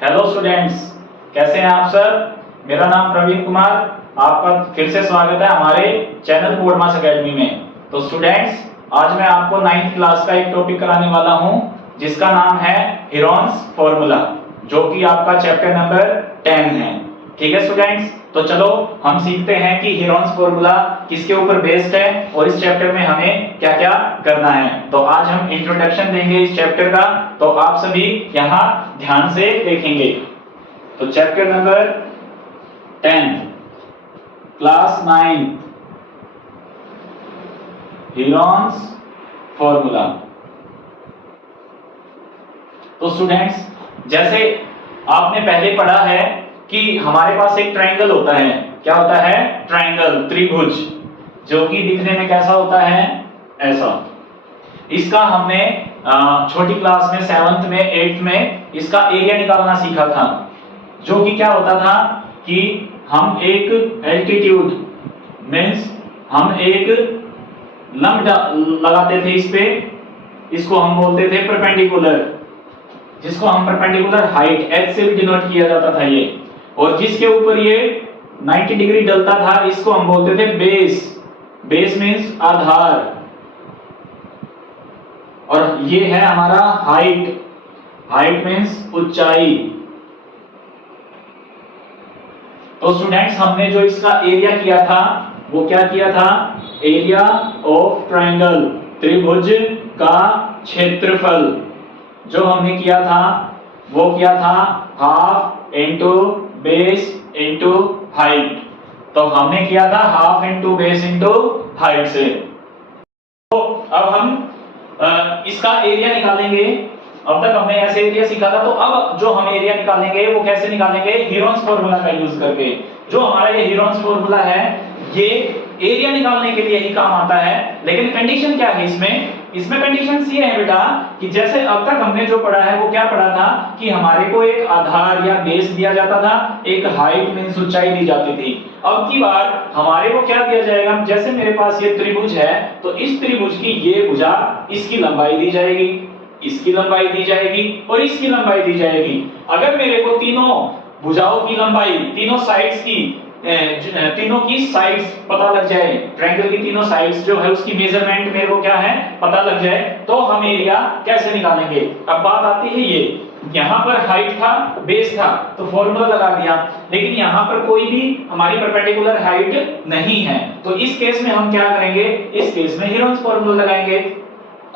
Hello students, कैसे हैं आप सब। मेरा नाम प्रवीण कुमार, आपका फिर से स्वागत है हमारे चैनल कोडमास एकेडमी में। तो स्टूडेंट्स, आज मैं आपको 9th क्लास का एक टॉपिक कराने वाला हूं जिसका नाम है हेरोन्स फॉर्मूला, जो कि आपका चैप्टर नंबर 10 है। ठीक है स्टूडेंट्स, तो चलो हम सीखते हैं कि हेरोन्स फॉर्मूला किसके ऊपर बेस्ड है और इस चैप्टर में हमें क्या क्या करना है। तो आज हम इंट्रोडक्शन देंगे इस चैप्टर का, तो आप सभी यहाँ ध्यान से देखेंगे। तो chapter number 10 class 9 Heron's formula. तो स्टूडेंट्स, जैसे आपने पहले पढ़ा है कि हमारे पास एक ट्रायंगल होता है। क्या होता है? ट्रायंगल, त्रिभुज, जो कि दिखने में कैसा होता है? ऐसा। इसका हमने छोटी क्लास में 7th में 8th में इसका एरिया निकालना सीखा था, जो कि क्या होता था कि हम एक एल्टीट्यूड मींस हम एक लंब लगाते थे इस पे, इसको हम बोलते थे परपेंडिकुलर, जिसको हम परपेंडिकुलर हाइट h से भी डिनोट किया जाता था ये, और जिसके ऊपर ये 90 डिग्री डलता था इसको हम बोलते थे बेस। बेस मींस आधार, और ये है हमारा हाइट। हाइट मींस ऊंचाई। तो स्टूडेंट्स, हमने जो इसका एरिया किया था वो क्या किया था? एरिया ऑफ ट्रायंगल, त्रिभुज का क्षेत्रफल जो हमने किया था वो क्या था? Half into base into height. तो हमने किया था half into base into height से। तो अब हम इसका एरिया निकालेंगे। अब तक हमने ऐसे एरिया सीखा था, तो अब जो हम एरिया निकालेंगे वो कैसे निकालेंगे? हेरोन्स फॉर्मूला का यूज करके। जो हमारा ये हेरोन्स फॉर्मूला है ये एरिया निकालने के लिए ही काम आता है, लेकिन कंडीशन क्या है इसमें? इसमें कंडीशंस ये है बेटा कि जैसे अब तक हमने जो पढ़ा है वो क्या पढ़ा था कि हमारे को एक आधार या बेस दिया जाता था, एक हाइट मींस ऊंचाई दी जाती थी। अब की बार हमारे को क्या दिया जाएगा? जैसे मेरे पास ये त्रिभुज है, तो इस त्रिभुज की ये भुजा, इसकी लंबाई दी जाएगी, इसकी लंबाई दी जाएगी और इसकी लंबाई दी जाएगी। अगर मेरे को तीनों भुजाओं की लंबाई, तीनों साइड्स की तीनों की साइड्स पता लग जाए, ट्रायंगल की तीनों साइड्स जो है उसकी मेजरमेंट मेरे को क्या है पता लग जाए, तो हम एरिया कैसे निकालेंगे? अब बात आती है ये, यहाँ पर हाइट था, बेस था, तो फॉर्मूला लगा दिया, लेकिन यहाँ पर कोई भी हमारी परपेंडिकुलर हाइट नहीं है, तो इस केस में हम क्या करेंगे? इस केस में हेरोन्स फॉर्मूला लगाएंगे।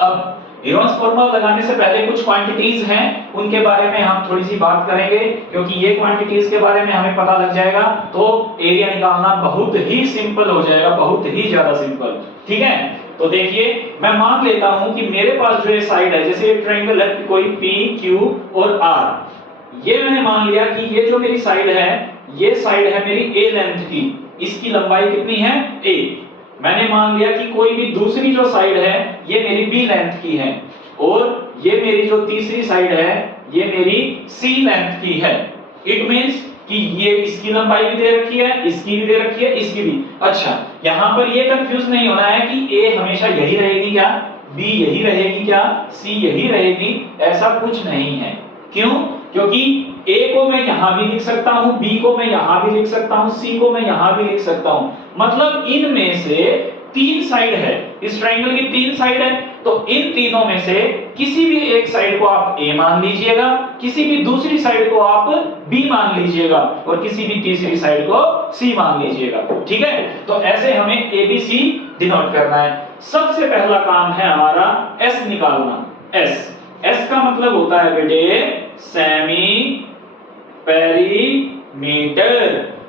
अब हेरोन्स फॉर्मूला लगाने से पहले कुछ क्वांटिटीज हैं, उनके बारे में हम थोड़ी सी बात करेंगे, क्योंकि ये क्वांटिटीज के बारे में हमें पता लग जाएगा तो एरिया निकालना बहुत ही सिंपल हो जाएगा, बहुत ही ज्यादा सिंपल। ठीक है, तो देखिए मैं मान लेता हूं कि मेरे पास जो ये साइड है, जैसे ये ट्रायंगल है कोई P, Q और R, ये मैंने मान लिया कि ये जो मेरी साइड है, ये साइड है मेरी A लेंथ की, इसकी लंबाई कितनी है? A। मैंने मान लिया कि कोई भी दूसरी जो साइड है ये मेरी B लेंथ की है, और ये मेरी जो तीसरी साइड है ये मेरी C लेंथ की है। इट मींस कि ये इसकी लंबाई भी दे रखी है, इसकी भी दे रखी है, इसकी भी। अच्छा, यहाँ पर ये कंफ्यूज नहीं होना है कि A हमेशा यही रहेगी क्या, B यही रहेगी क्या, C यही रहेगी, ऐसा कुछ नहीं है। क्यों? क्योंकि A को मैं यहां भी लिख सकता हूं, B को मैं यहां भी लिख सकता हूं, C को मैं यहां भी लिख सकता हूं। मतलब इनमें से 3 साइड है, इस ट्रायंगल की 3 साइड है, तो इन तीनों में से किसी भी एक साइड को आप A मान लीजिएगा, किसी भी दूसरी साइड को आप B मान लीजिएगा, और किसी भी तीसरी साइड को C मान लीजिएगा। ठीक है, तो ऐसे हमें ABC डिनोट करना है। सबसे पहला काम है हमारा S निकालना। S का मतलब होता है बेटे सेमी पेरीमीटर।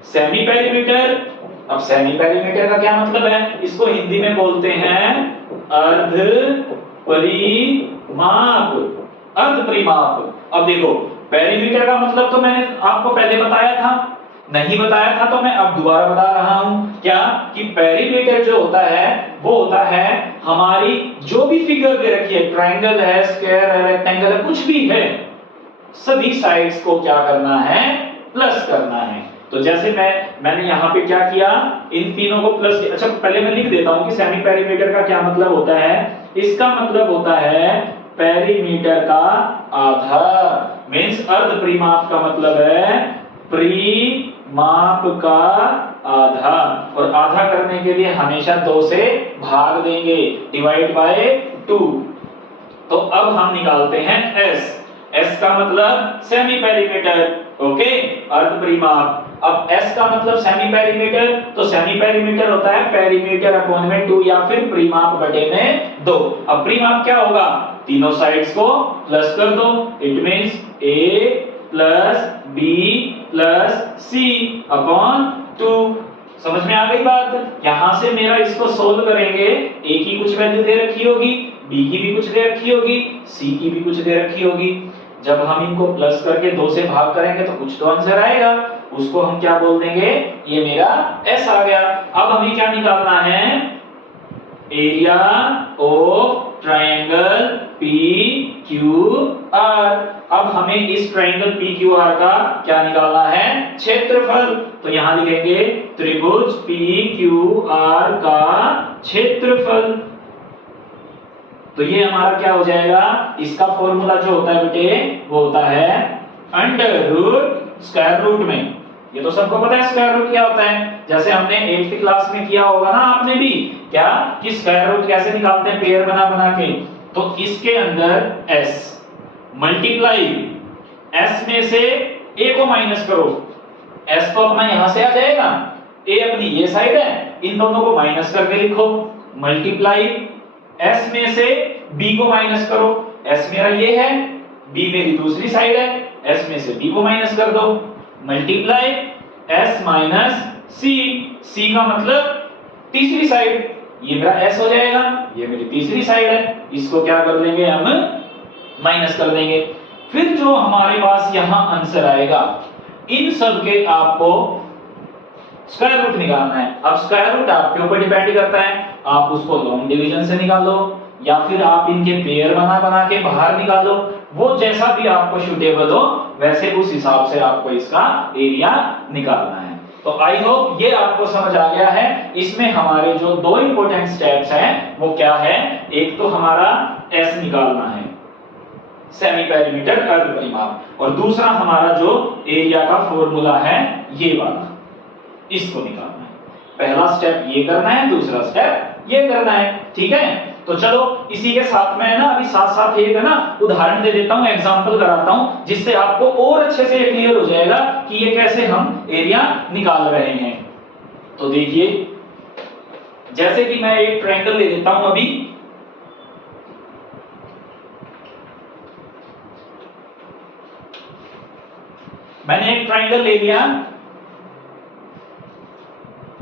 सेमी पेरीमीटर, अब सेमी पेरीमीटर का क्या मतलब है? इसको हिंदी में बोलते हैं अर्ध परिमाप। अर्ध परिमाप। अब देखो, पेरीमीटर का मतलब तो मैंने आपको पहले बताया था, नहीं बताया था तो मैं अब दोबारा बता रहा हूं। क्या? कि पेरीमीटर जो होता है वो होता है हमारी जो भी फिगर दे रखी है, ट्रायंगल है, स्क्वायर है, रेक्टेंगल है, कुछ भी है, सभी साइड्स को क्या करना है? प्लस करना है। तो जैसे मैंने यहाँ पे क्या किया, इन तीनों को प्लस किया। अच्छा, पहले मैं लिख देता हूं कि सेमी पेरीमीटर का क्या मतलब होता है। इसका मतलब होता है पेरीमीटर का आधा। मींस अर्ध परिमाप का मतलब है परिमाप का आधा, और आधा करने के लिए हमेशा 2 से भाग देंगे, डिवाइड बाय 2। तो अब हम निकालते हैं s। s का मतलब सेमी पेरीमीटर, ओके, अर्ध परिमाप। अब s का मतलब सेमी पेरीमीटर, तो सेमी पेरीमीटर होता है पेरीमीटर अपॉन में 2 या फिर परिमाप बटे में 2। अब परिमाप क्या होगा, तीनों साइड्स को प्लस कर दो, it means a plus b plus c upon 2। समझ में आ गई बात। यहां से मेरा इसको सोल्व करेंगे, a की कुछ वैल्यू दे रखी होगी, b की भी कुछ दे रखी होगी, c की भी कुछ दे रखी होगी। जब हम इनको प्लस करके 2 से भाग करेंगे तो कुछ तो आंसर आएगा, उसको हम क्या बोल देंगे, ये मेरा s आ गया। अब हमें क्या निकालना है, एरिया ऑफ ट्रायंगल PQR। अब हमें इस ट्रायंगल PQR का क्या निकालना है, क्षेत्रफल। तो यहां लिखेंगे त्रिभुज PQR का क्षेत्रफल। तो ये हमारा क्या हो जाएगा, इसका फॉर्मूला जो होता है बेटे वो होता है अंडर रूट स्क्वायर रूट में। ये तो सबको पता है स्क्वायर रूट क्या होता है, जैसे हमने 8th क्लास में किया होगा ना आपने भी, क्या कि स्क्वायर रूट कैसे निकालते हैं पेयर बना बना के। तो इसके अंदर s मल्टीप्लाई s में से a को माइनस करो, s तो अपना यहां से आ जाएगा, a अपनी ये साइड है, इन दोनों को माइनस करके लिखो, मल्टीप्लाई s में से b को माइनस करो, s मेरा ये है, b मेरी दूसरी साइड है, s में से b को माइनस कर दो, multiply s minus c, c का मतलब तीसरी साइड, ये मेरा s हो जाएगा, ये मेरी तीसरी साइड है, इसको क्या कर देंगे हम, माइनस कर देंगे। फिर जो हमारे पास यहां आंसर आएगा, इन सब के आपको स्क्वायर रूट निकालना है। अब स्क्वायर रूट आपके ऊपर डिपेंड करता है, आप उसको लॉन्ग डिवीजन से निकालो या फिर आप इनके पेयर बना बना के बाहर निकालो, वो जैसा भी आपको सूटेबल हो वैसे उस हिसाब से आपको इसका एरिया निकालना है। तो आई होप ये आपको समझ आ गया है। इसमें हमारे जो 2 इंपॉर्टेंट स्टेप्स हैं वो क्या है, एक तो हमारा s निकालना है, सेमी पेरीमीटर अर्ध परिमाप, और दूसरा हमारा जो एरिया का फॉर्मूला है ये वाला, इसको निकालना है। पहला स्टेप ये करना है, दूसरा स्टेप ये करना है, ठीक है। तो चलो इसी के साथ में ना अभी साथ साथ एक है ना उदाहरण दे देता हूं, एग्जांपल कराता हूं, जिससे आपको और अच्छे से क्लियर हो जाएगा कि ये कैसे हम एरिया निकाल रहे हैं। तो देखिए, जैसे कि मैं एक ट्रायंगल ले लेता हूं अभी, मैंने एक ट्रायंगल ले लिया,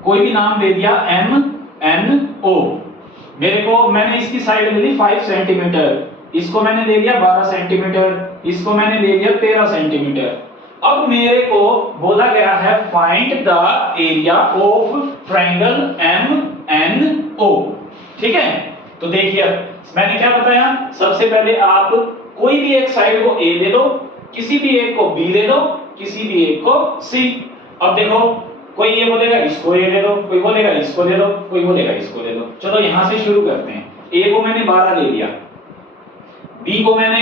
कोई भी नाम दे दिया MNO। मेरे को मैंने इसकी साइड ले ली 5 सेंटीमीटर, इसको मैंने दे दिया 12 सेंटीमीटर, इसको मैंने दे दिया 13 सेंटीमीटर। अब मेरे को बोला गया है find the area of triangle MNO, ठीक है। तो देखिए मैंने क्या बताया, सबसे पहले आप कोई भी एक साइड को A दे दो, किसी भी एक को B दे दो, किसी भी एक को C। अब देखो कोई ये बोलेगा इसको ये दे दो, कोई बोलेगा इसको दे दो, कोई बोलेगा इसको दे दो। चलो यहां से शुरू करते हैं। A को मैंने 12 ले लिया, B को मैंने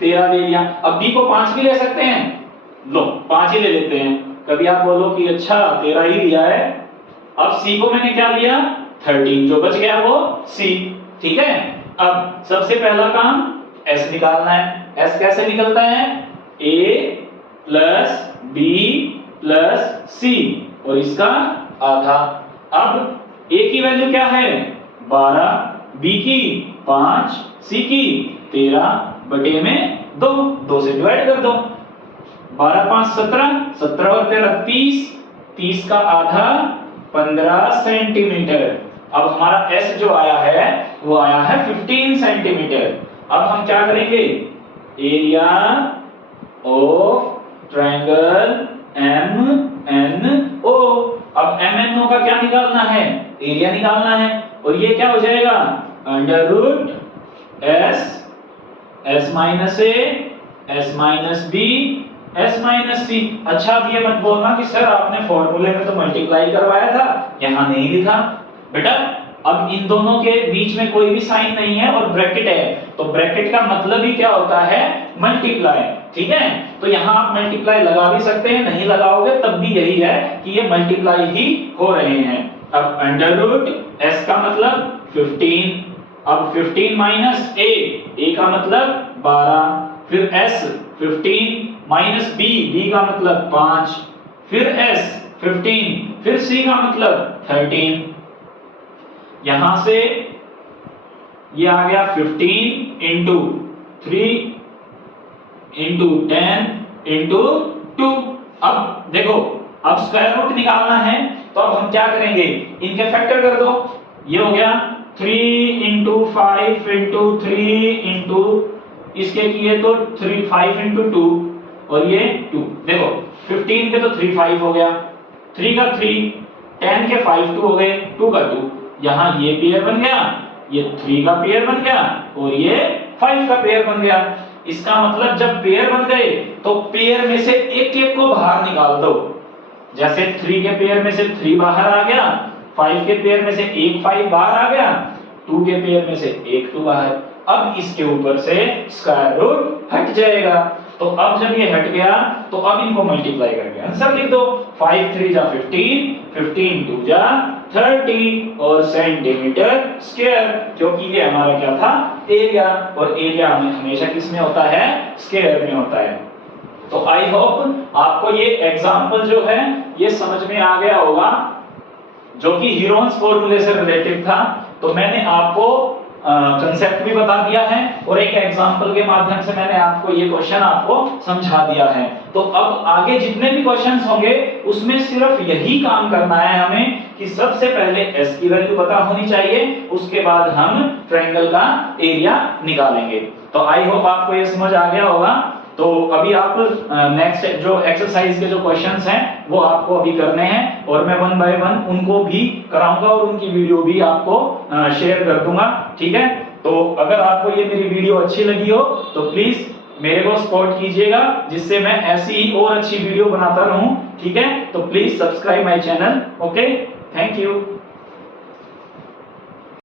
13 ले लिया, अब B को 5 भी ले सकते हैं, लो 5 ही ले लेते हैं। कभी आप बोलो कि अच्छा 13 ही लिया है। अब C को मैंने क्या लिया 13, जो बच गया वो C, ठीक है। अब सबसे पहला काम S निकालना है। S कैसे निकलता है, A plus B plus C और इसका आधा। अब A की वैल्यू क्या है 12, B की 5, C की 13 बटे में 2, 2 से डिवाइड कर दो, 12 5 17, 17 और 13 30, 30 का आधा 15 सेंटीमीटर। अब हमारा S जो आया है वो आया है 15 सेंटीमीटर। अब हम क्या करेंगे, एरिया ऑफ ट्रायंगल MNO। अब MNO का क्या निकालना है, एरिया निकालना है, और ये क्या हो जाएगा under root S minus A S minus B S minus C। अच्छा अब ये मत बोलना कि सर आपने फॉर्मूले में तो मल्टीप्लाई करवाया था, यहां नहीं लिखा। बेटा अब इन दोनों के बीच में कोई भी साइन नहीं है और ब्रैकेट है, तो ब्रैकेट का मतलब ही क्या होता है, मल्टीप्लाई, ठीक है। तो यहाँ आप मल्टीप्लाई लगा भी सकते हैं, नहीं लगाओगे तब भी यही है कि ये मल्टीप्लाई ही हो रहे हैं। अब अंडर रूट s का मतलब 15, अब 15 माइनस a का मतलब 12, फिर s 15 माइनस b का मतलब 5, फिर s 15, फिर c का मतलब 13। यहां से ये आ गया 15 इंटू 3 इंटू 10 इंटू 2। अब देखो, अब स्क्वायर रूट निकालना है तो अब हम क्या करेंगे, इनके फैक्टर कर दो। ये हो गया 3 इंटू 5 इंटू 3 इंटू इसके किए तो 5 इंटू 2 और ये 2। देखो 15 के तो 3 5 हो गया, 3 का 3, 10 के 5 2 हो गए, 2 का 2। यहाँ ये पेयर बन गया, ये 3 का पेयर बन गया और ये 5 का पेयर बन गया। इसका मतलब जब पेयर बन गए तो पेयर में से एक एक को बाहर निकाल दो। जैसे 3 के पेयर में से 3 बाहर आ गया, 5 के पेयर में से एक 5 बाहर आ गया, 2 के पेयर में से एक 2 बाहर। अब इसके ऊपर से स्क्वायर रूट हट जाएगा। तो अब जब ये हट गया तो अब इनको मल्टीप्लाई करके आंसर लिख दो। 5 3 जा 15, 15 2 जा 30 और सेंटीमीटर स्क्वायर, क्योंकि ये हमारा क्या था, एरिया, और एरिया हमेशा किस में होता है, स्क्वायर में होता है। तो आई होप आपको ये एग्जांपल जो है ये समझ में आ गया होगा, जो कि हीरोन्स फॉर्मूले से रिलेटेड था। तो मैंने आपको कंसेप्ट भी बता दिया है और एक एग्जांपल के माध्यम से मैंने आपको ये क्वेश्चन आपको समझा दिया है। तो अब आगे जितने भी क्वेश्चंस होंगे उसमें सिर्फ यही काम करना है हमें कि सबसे पहले s की वैल्यू पता होनी चाहिए, उसके बाद हम ट्रायंगल का एरिया निकालेंगे। तो आई होप आपको ये समझ आ गया होगा। तो अभी आप नेक्स्ट जो एक्सरसाइज के जो क्वेश्चंस हैं वो आपको अभी करने हैं और मैं 1 बाय 1 उनको भी कराऊंगा और उनकी वीडियो भी आपको शेयर कर दूंगा, ठीक है। तो अगर आपको ये मेरी वीडियो अच्छी लगी हो तो प्लीज मेरे को सपोर्ट कीजिएगा, जिससे मैं ऐसी ही और अच्छी वीडियो बनाता रहूं, ठीक है। तो please subscribe my channel. Okay, thank you.